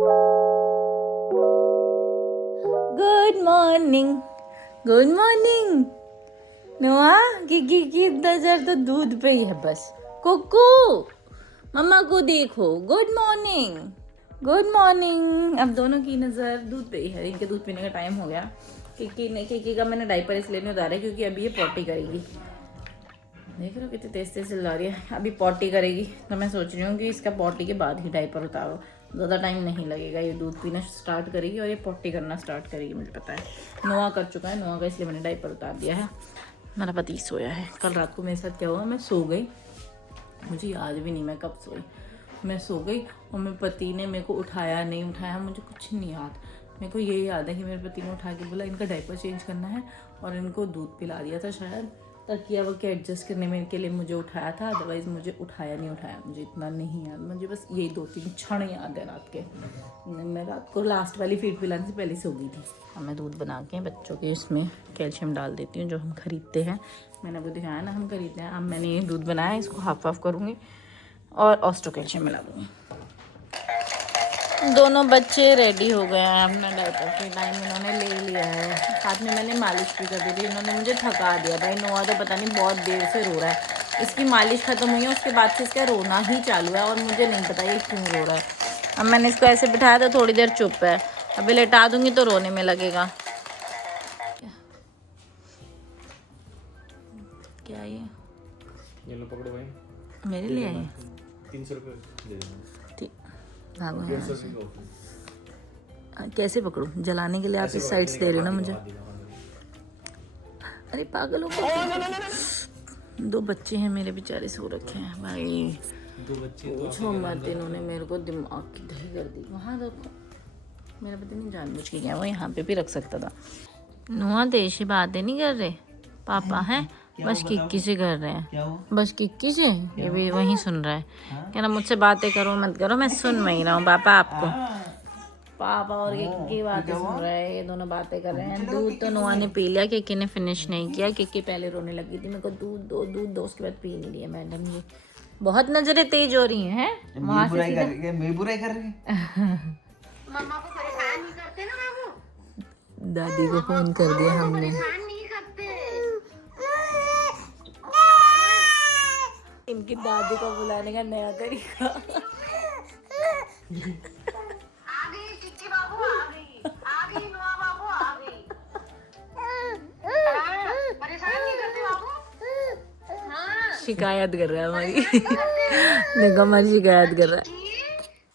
Good morning, good morning. नोआ Gigi की नजर तो दूध पे ही है बस। कुकू मम्मा को देखो। Good morning, good morning. अब दोनों की नज़र दूध पे ही है। इनके दूध पीने का टाइम हो गया। किकी का मैंने डायपर इसलिए नहीं उतारा क्योंकि अभी ये पॉटी करेगी। देख रहे हो कितनी तेज तेज चल रही है। अभी पॉटी करेगी तो मैं सोच रही हूँ कि इसका पॉटी के बाद ही डायपर उतारो, ज़्यादा टाइम नहीं लगेगा। ये दूध पीना स्टार्ट करेगी और ये पॉटी करना स्टार्ट करेगी, मुझे पता है। नोआ कर चुका है, नोआ का इसलिए मैंने डायपर उतार दिया है। मेरा पति सोया है। कल रात को मेरे साथ क्या हुआ, मैं सो गई, मुझे याद भी नहीं मैं कब सोई। मैं सो गई और मेरे पति ने मेरे को उठाया नहीं उठाया, मुझे कुछ नहीं याद। मेरे को ये याद है कि मेरे पति ने उठा के बोला इनका डायपर चेंज करना है और इनको दूध पिला दिया था शायद, तकिया वकिया एडजस्ट करने में के लिए मुझे उठाया था। अदरवाइज़ मुझे उठाया नहीं उठाया, मुझे इतना नहीं याद। मुझे बस यही 2-3 क्षण याद है रात के। मैं रात को लास्ट वाली फीड पिलाने से पहले सो गई थी। अब मैं दूध बना के बच्चों के इसमें कैल्शियम डाल देती हूँ जो हम खरीदते हैं। मैंने आपको दिखाया ना हम खरीदते हैं। अब मैंने ये दूध बनाया, इसको हाफ करूँगी और ऑस्ट्रो कैल्शियम मिला दूँगी। दोनों बच्चे रेडी हो गए हैं। अपना डायपर के टाइम इन्होंने ले लिया है। साथ में मैंने मालिश भी कर दी थी। इन्होंने मुझे थका दिया। भाई नोआ तो पता नहीं बहुत देर से रो रहा है। इसकी मालिश ख़त्म हुई है, उसके बाद से इसका रोना ही चालू है और मुझे नहीं पता ये क्यों रो रहा है। अब मैंने इसको ऐसे बिठाया तो थोड़ी देर चुप है, अभी लेटा दूँगी तो रोने में लगेगा। क्या ये लो पकड़ो भाई, मेरे लिए आई 300 रुपये दे देना। भागो यहाँ से। कैसे पकड़ूं? जलाने के लिए आप इस साइड से दे रहे हो ना मुझे। अरे पागल हो गए। 2 बच्चे हैं मेरे, बेचारे सो रखे हैं भाई। 2 बच्चे पूछो मत, इन्होंने मेरे को दिमाग की दही कर दी। वहाँ देखो मेरा पता नहीं जानबूझ के गया, वो यहाँ पे भी रख सकता था। नुआ देशी बातें नहीं कर रहे पापा हैं, बस किक्की से कर रहे हैं, बस किक्की से। ये भी वही सुन रहा है, कह रहा मुझसे बातें करो मत करो, मैं सुन वही रहा हूँ पापा आपको। पापा और किक्की की बातें सुन रहे हैं, ये दोनों बातें कर रहे हैं। दूध तो नुआ ने पी लिया, किक्की ने फिनिश नहीं किया। किक्की पहले रोने लगी थी, मेरे को दूध दो दूध दो, उसके बाद पी नहीं लिया। मैडम जी बहुत नजरें तेज हो रही हैं। मैं बुराई कर रही मम्मा को परेशान नहीं करते ना बाबू। दादी को फोन कर दिया हमने। परेशान नहीं करते। इनकी दादी को बुलाने का नया तरीका। आ गई चिट्टी बाबू, आ गई नोआ बाबू, आ गई। परेशान नहीं करते बाबू। हाँ शिकायत कर रहा है हमारी। देखो हमारी शिकायत कर रहा है।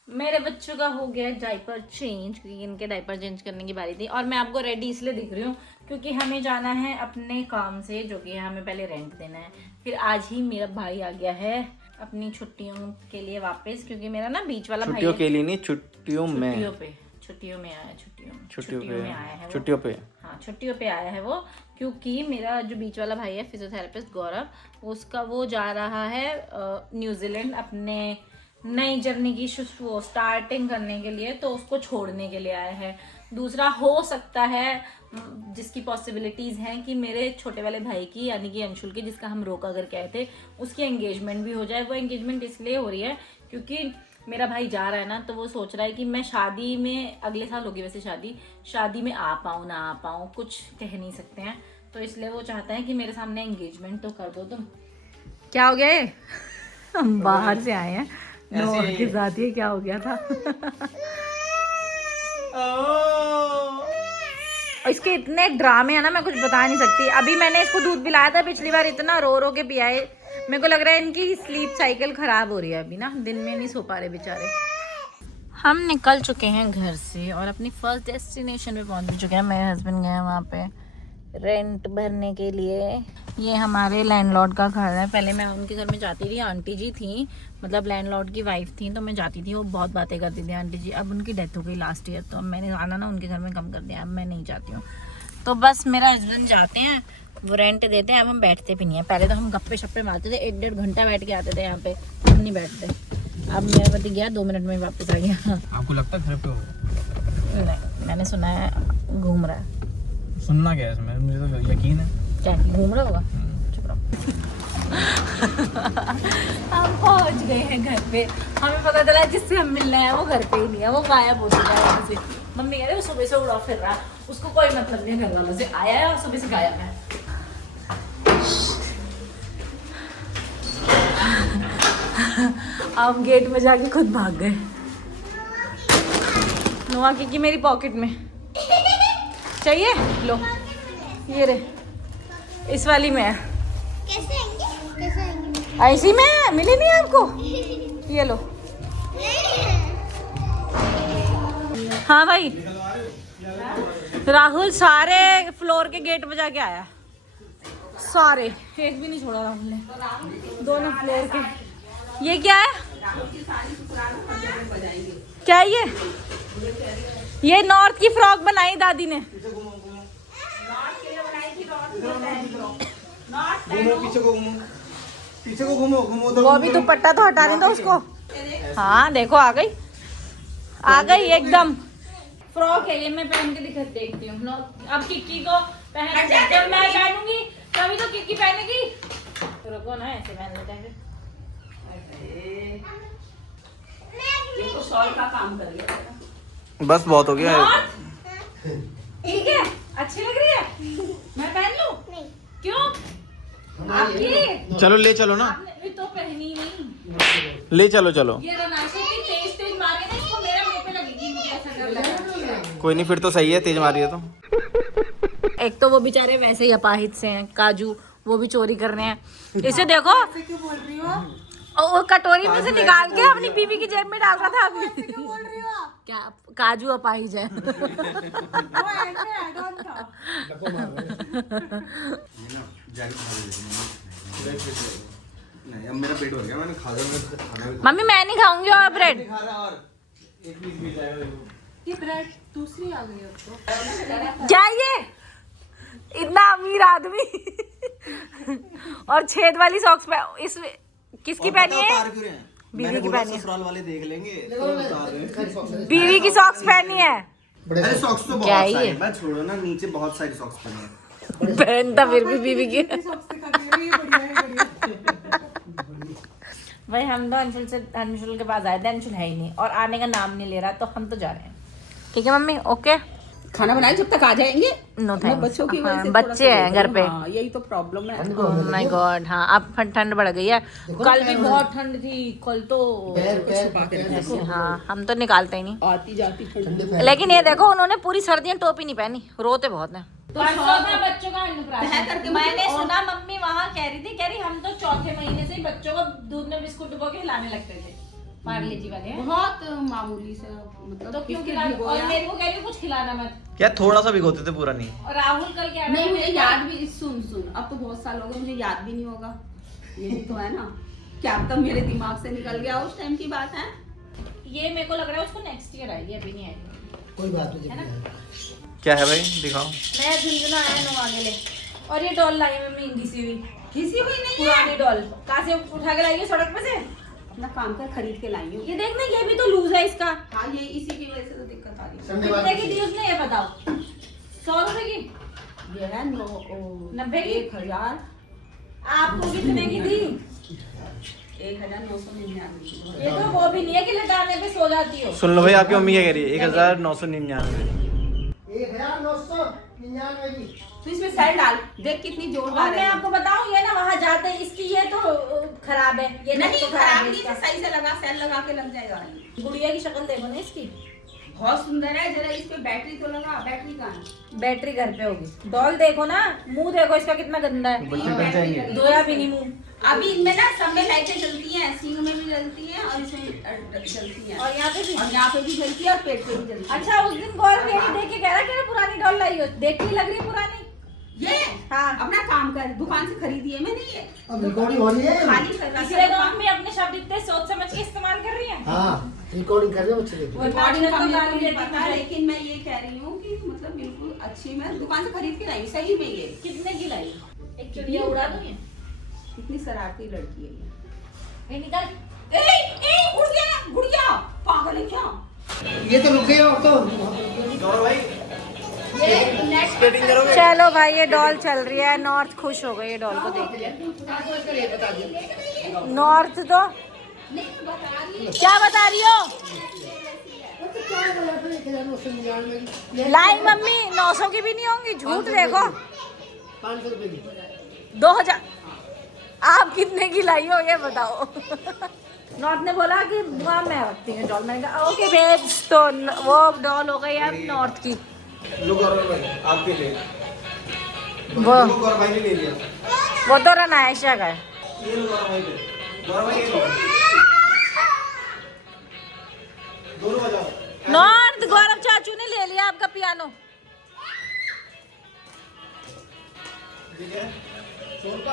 मेरे बच्चों का हो गया डायपर चेंज, क्योंकि इनके डायपर चेंज करने की बारी थी। और मैं आपको रेडी इसलिए दिख रही हूँ क्योंकि हमें जाना है अपने काम से, जो कि हमें पहले रेंट देना है। फिर आज ही मेरा भाई आ गया है अपनी छुट्टियों के लिए वापस, क्योंकि मेरा ना बीच वाला भाई छुट्टियों के लिए नहीं, छुट्टियों में आया है वो। छुट्टियों पे आया है वो, क्योंकि मेरा जो बीच वाला भाई है फिजियोथेरेपिस्ट गौरव, उसका वो जा रहा है न्यूजीलैंड अपने नई जर्नी की स्टार्टिंग करने के लिए, तो उसको छोड़ने के लिए आया है। दूसरा हो सकता है जिसकी पॉसिबिलिटीज़ हैं कि मेरे छोटे वाले भाई की, यानी कि अंशुल की, जिसका हम रोका करके आए थे, उसकी एंगेजमेंट भी हो जाए। वो एंगेजमेंट इसलिए हो रही है क्योंकि मेरा भाई जा रहा है ना, तो वो सोच रहा है कि मैं शादी में, अगले साल होगी वैसे शादी में आ पाऊँ ना आ पाऊँ, कुछ कह नहीं सकते हैं। तो इसलिए वो चाहता है कि मेरे सामने एंगेजमेंट तो कर दो तुम। क्या हो गया ये? हम बाहर से आए हैं, नोआ के साथ ये क्या हो गया था? और इसके इतने ड्रामे हैं ना, मैं कुछ बता नहीं सकती। अभी मैंने इसको दूध पिलाया था, पिछली बार इतना रो रो के पियाए। मेरे को लग रहा है इनकी स्लीप साइकिल खराब हो रही है अभी ना, दिन में नहीं सो पा रहे बेचारे। हम निकल चुके हैं घर से और अपनी फर्स्ट डेस्टिनेशन पे पहुंच भी चुके हैं। मेरे हस्बैंड गए हैं वहाँ पे रेंट भरने के लिए। ये हमारे लैंडलॉर्ड का घर है। पहले मैं उनके घर में जाती थी, आंटी जी थी, मतलब लैंडलॉर्ड की वाइफ थी, तो मैं जाती थी, वो बहुत बातें करती थी आंटी जी। अब उनकी डेथ हो गई लास्ट ईयर, तो अब मैंने आना ना उनके घर में कम कर दिया, अब मैं नहीं जाती हूँ। तो बस मेरा हस्बैंड जाते हैं, वो रेंट देते हैं। अब हम बैठते भी नहीं है। पहले तो हम गप्पे शप्पे मारते थे, 1-1.5 घंटा बैठ के आते थे यहाँ पे, अब नहीं बैठते। अब मेरा पति गया, 2 मिनट में वापस आ गया। आपको लगता है घर पे हो? नहीं, मैंने सुना है घूम रहा है। सुनना क्या है इसमें, मुझे तो यकीन है। क्या घूम रहा होगा? चुप रहो। हम पहुंच गए हैं घर पे। हमें पता चला जिससे हम मिलना है वो घर पे ही नहीं है, वो गायब हो चुका है वहाँ से। मम्मी कह रही वो सुबह से उड़ा फिर रहा है, उसको कोई मतलब नहीं है घर वालों से, आया है और सुबह से गायब है। हम गेट में जाके खुद भाग गए। नोआ की मेरी पॉकेट में चाहिए, लो ये रे, इस वाली में है। कैसे आएंगे? कैसे आएंगे? ऐसी में है, मिली नहीं आपको? ये लो। हाँ भाई, राहुल सारे फ्लोर के गेट बजा के आया, सारे, एक भी नहीं छोड़ा राहुल ने, दोनों फ्लोर के। ये क्या है? क्या है ये नॉर्थ की फ्रॉक बनाई दादी ने। पीछे को घूमो वो अभी दुपट्टा तो हटाने दो उसको। हाँ देखो आ गई, आ गई एकदम। फ्रॉक है ये, मैं पहन के देखती हूँ। अब किक्की को पहन, जब मैं पहनूंगी तभी तो किक्की पहनेगी। रुको ना, ऐसे पहन लेते हैं। ये तो शॉल का काम कर लिया। बस बहुत हो गया। ठीक है, अच्छी लग रही है, मैं पहन लूं? नहीं। क्यों? आपकी चलो ले चलो ना, आपने भी तो पहनी नहीं। ले चलो चलो। ये रनाशे की तेज तेज मारे ना, इसको मेरा मुंह पे लगेगी, मुझे ऐसा डर लग रहा है। कोई नहीं, फिर तो सही है, तेज मारी है तो। एक तो वो बेचारे वैसे ही अपाहिज से हैं, काजू, वो भी चोरी कर रहे हैं। इसे देखो, क्यों बोल रही हो? और वो कटोरी में से निकाल के अपनी बीवी की जेब में डाल रहा था अभी। क्यों बोल रही हो आप? क्या काजू अपाहिज है? वो ऐड में ऐड ऑन था। नहीं, अब मेरा पेट भर गया, मैंने खा लिया, मैंने खाना भी मम्मी मैं नहीं खाऊंगी और ब्रेड। खा रहा। और ये ब्रेड दूसरी आ गई अब तो। क्या ये इतना अमीर आदमी और छेद वाली सॉक्स पे, इस किसकी पहनी है? उतार क्यों रहे हैं? बीवी मैंने की बोला पहनी है। ससुराल वाले देख लेंगे तो उतार रहे हैं। बीवी की सॉक्स पहनी है। अरे सॉक्स तो क्या बहुत है सारे ये? हैं, मैं छोड़ो ना, नीचे बहुत सारी सॉक्स पड़ी हैं। पहनता फिर भी बीवी की। सबसे खरीद रही है, बढ़िया है, बढ़िया। भाई हम तो अंशुल के पास आए थे, अंशुल है ही नहीं और आने का नाम नहीं ले रहा, तो हम तो जा रहे हैं। ठीक है मम्मी, ओके। खाना बनाए जब तक आ जाएंगे। नो मैं थैंक्स। बच्चों की वजह से बच्चे हैं घर पे। हाँ, यही तो प्रॉब्लम है। माय गॉड, हाँ अब ठंड बढ़ गई है। कल भी बहुत ठंड थी, कल तो ऐसे, हाँ हम तो निकालते ही नहीं। आती जाती ठंड। लेकिन ये देखो, उन्होंने पूरी सर्दियां टोपी नहीं पहनी, रोते बहुत है। तो बच्चों का तह करके मैंने और- सुना मम्मी वहाँ कह रही थी हम तो चौथे महीने से ही बच्चों को दूध में बिस्कुट डुबो के खिलाने लगते थे, पार्ले जी वाले हैं। बहुत मामूली से, मतलब तो क्यों बिस्किट खिला, और भिगोया। मेरे को कह रही कुछ खिलाना मत। क्या थोड़ा सा भिगोते थे, पूरा नहीं। और राहुल कल क्या नहीं मुझे याद भी, सुन अब तो बहुत साल हो गए, मुझे याद भी नहीं होगा। ये भी तो है ना, क्या तब मेरे दिमाग से निकल गया, उस टाइम की बात है। ये मेरे को लग रहा है उसको नेक्स्ट ईयर आएगी, अभी नहीं आएगी। कोई बात नहीं है ना? क्या है भाई, दिखाओ। मैं झुंझुना आया नो आगे ले, और ये डॉल लाई मम्मी घिसी हुई, किसी हुई नहीं है। पुरानी डॉल कहाँ से उठा के लाई है सड़क पे से। अपना काम कर खरीद के लाई हूँ। ये देखना, ये भी तो लूज है इसका। हाँ, ये इसी की वजह से तो दिक्कत आ रही है। कितने की दी उसने, ये बताओ। 100 रुपए की? ये है 90 की? 1000। आपको कितने की दी? 1999। ये तो वो भी नहीं है कि लटाने पे सो जाती हो। सुन लो भाई, आपकी मम्मी क्या कह रही है। 1999। 1999 तो इसमें सेल डाल, देख कितनी और जोरदार मैं है। आपको बताऊं, ये ना वहाँ जाते हैं, इसकी ये तो खराब है, ये नहीं तो खराब है नहीं, इसका। सही से लगा, सेल लगा के लग जाएगा। गुड़िया की शक्ल देखो ना इसकी, बहुत सुंदर है। जरा इस पे बैटरी तो लगा, बैटरी कहाँ है? बैटरी घर पे होगी। डॉल देखो ना, मुंह देखो इसका कितना गंदा है, धोया भी नहीं मुंह। अभी इनमें ना सब में लाइटें जलती हैं, सींग में भी जलती हैं और इसमें जलती हैं, और यहाँ पे भी। और यहाँ पे भी जलती है और पेट पे भी जलती है। अच्छा, उस दिन गौर रेडी देख के कह रहा कि पुरानी डॉल लाई हो, देख के लग रही है पुरानी। ये हाँ, अपना काम कर, दुकान से खरीदी है मैंने ये। अब रिकॉर्डिंग हो रही है। खाली कर रहा इसलिए तो मम्मी अपने शब्द इतने सोच समझ के इस्तेमाल कर रही है। हाँ, रिकॉर्डिंग कर रहे हो बच्चे देखो। रिकॉर्डिंग का तो मेरे गाली को नहीं देती पता, मुझे। लेकिन मैं ये कह रही हूँ कि मतलब बिल्कुल अच्छी, मैं दुकान से खरीद के लाई हूँ, सही में। ये कितने की लाई? एक चिड़िया उड़ा दूं ये? कितनी शरारती लड़की है ये। ये निकाल। उड़ गया गुड़िया, पागल है क्या? ये तो रुक गई अब तो। और भाई स्केटिंग करोगे? चलो भाई ये डॉल चल रही है, नॉर्थ खुश हो गई ये डॉल को देख के। नॉर्थ तो क्या बता रही हो? लाई मम्मी 900 की भी नहीं होंगी, झूठ देखो। 2000 आप कितने की लाई हो ये बताओ। नॉर्थ ने बोला कि बुआ मैं रखती हूँ डॉल, मैंने कहा ओके बेब्स, तो वो डॉल हो गई अब नॉर्थ की। लो गौरव भाई आपके लिए, वो लो गौरव भाई ने ले लिया, वो तो रनायशा का है। ये लो गौरव भाई पे, गौरव भाई ये लो, दोनों बजाओ। नॉर्थ गौरव चाचू ने ले लिया आपका पियानो। ठीक है, शोर का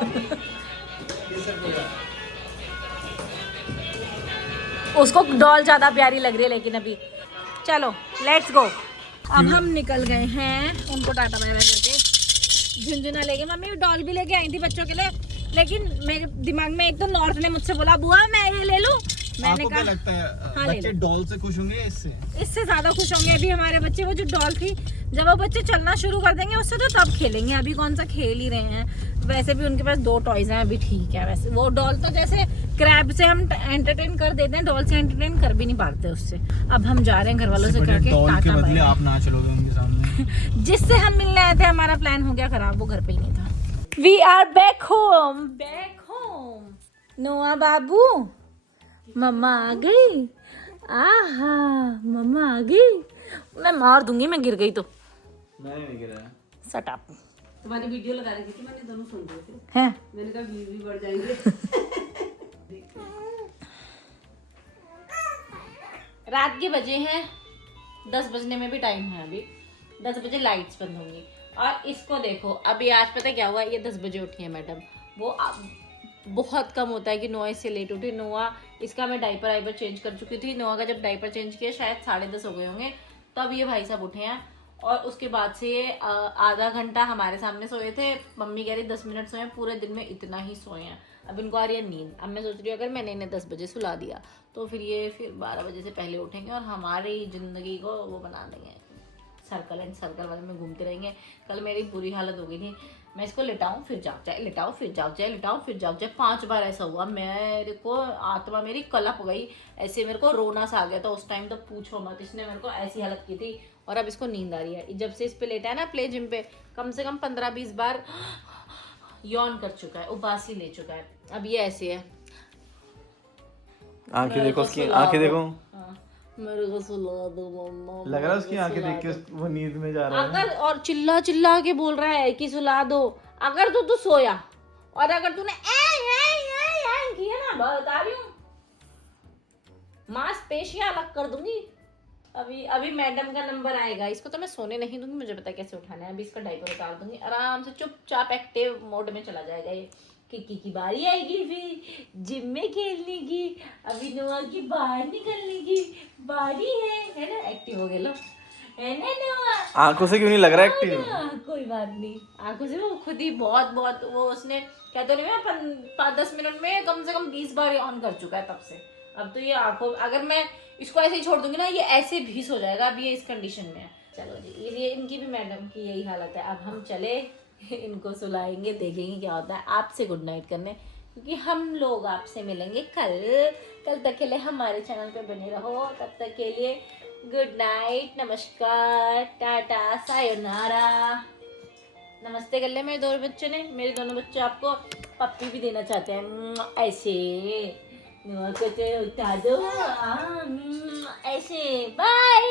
ये सब होगा। उसको डॉल ज्यादा प्यारी लग रही है लेकिन अभी। चलो लेट्स गो। अब हम निकल गए हैं, उनको टाटा बाय बाय करके। झुंझुना लेके मम्मी डॉल भी लेके आई थी बच्चों के लिए, लेकिन मेरे दिमाग में एक तो नॉर्थ ने मुझसे बोला बुआ मैं ये ले लूं, मैंने कहा लगता है हाँ, बच्चे डॉल से खुश होंगे इससे ज्यादा खुश होंगे अभी हमारे बच्चे। वो जो डॉल थी, जब वो बच्चे चलना शुरू कर देंगे उससे तो तब खेलेंगे, अभी कौन सा खेल ही रहे हैं। वैसे भी उनके पास 2 टॉयज हैं अभी, ठीक है। वैसे वो डॉल तो जैसे क्रैब से हम एंटरटेन कर देते हैं, डॉल से एंटरटेन कर भी नहीं पाते उससे। अब हम जा रहे हैं घर वालों से करके टाटा बाय। आप ना चलोगे उनके सामने। जिससे हम मिलने आए थे हमारा प्लान हो गया खराब, वो घर पे ही नहीं था। We are back home, back home. नोआ बाबू मम्मा आ गई, आहा मम्मा आ गई। मैं मार दूंगी, मैं गिर गई तो। मैंने नहीं गिरा। सट अप। तुम्हारी वीडियो लगा रखी थी मैंने, दोनों सुन रहे थे, हैं मैंने कहा व्यूज भी बढ़ जाएंगे। रात के बजे हैं 10 बजने में भी टाइम है अभी। 10 बजे लाइट्स बंद होंगी। और इसको देखो अभी, आज पता क्या हुआ, ये 10 बजे उठी है मैडम। वो बहुत कम होता है कि नोआ इससे लेट उठी। नोआ इसका मैं डाइपर वाइपर चेंज कर चुकी थी। नोआ का जब डाइपर चेंज किया शायद 10:30 हो गए होंगे, तब ये भाई साहब उठे हैं। और उसके बाद से ये आधा घंटा हमारे सामने सोए थे। मम्मी कह रही 10 मिनट सोए, पूरे दिन में इतना ही सोए हैं। अब इनको आ रही है नींद। अब मैं सोच रही हूँ अगर मैंने इन्हें 10 बजे सुला दिया तो फिर ये 12 बजे से पहले उठेंगे और हमारी ज़िंदगी को वो बना देंगे, सर्कल एंड सर्कल वाले में घूमते रहेंगे। कल मेरी बुरी हालत हो गई थी, मैं इसको लिटाऊं फिर जाग जाए, लिटाऊं फिर जाग जाए, लिटाऊं फिर जाग जाए, 5 बार ऐसा हुआ। मेरे को आत्मा मेरी कलप गई, ऐसे मेरे को रोना सा आ गया था उस टाइम, तो पूछो मत। इसने मेरे को ऐसी हालत की थी। और अब इसको नींद आ रही है। जब से इस पे लेटा है ना प्ले जिम पे, कम से कम 15-20 बार यौन कर चुका है, उबासी ले चुका है। अब ये ऐसे है, आंखें देखो उसकी, आंखें देखो। मेरे को सुला दो मम्मा। लग रहा है उसकी आंखें देख के वो नींद में जा रहा है। अगर और चिल्ला चिल्ला के बोल रहा है कि सुला दो। अगर तू सोया और अगर तूने किया ना, बता रही हूँ मांसपेशियां अलग कर दूंगी। अभी मैडम का नंबर आएगा, इसको तो मैं सोने नहीं दूंगी, मुझे पता है कैसे उठाना है। अभी इसका डायपर उतार दूंगी, आराम से चुपचाप एक्टिव मोड में चला जाएगा ये। किकी की बारी आएगी फिर जिम में खेलने की, अभी नोआ की बाहर निकलने की बारी है ना। एक्टिव हो गए लो, है ना नोआ? आंखों से क्यों नहीं लग रहा एक्टिव? कोई बात नहीं, आंखों से वो खुद ही बहुत वो उसने क्या तो नहीं, मैं 5-10 मिनट में कम से कम 20 बार ऑन कर चुका है तब से। अब तो ये आंखों, अगर मैं इसको ऐसे ही छोड़ दूंगी ना, ये ऐसे भीस हो जाएगा। अब ये इस कंडीशन में है। चलो जी, ये इनकी भी मैडम की यही हालत है। अब हम चले, इनको सुलाएंगे, देखेंगे क्या होता है। आपसे गुड नाइट करने, क्योंकि हम लोग आपसे मिलेंगे कल तक के लिए हमारे चैनल पे बने रहो। तब तक के लिए गुड नाइट, नमस्कार, टाटा, सायोनारा। नमस्ते कर ले मेरे 2 बच्चे ने। मेरे दोनों बच्चे आपको पप्पी भी देना चाहते हैं, ऐसे उठा दो ऐसे। बाय।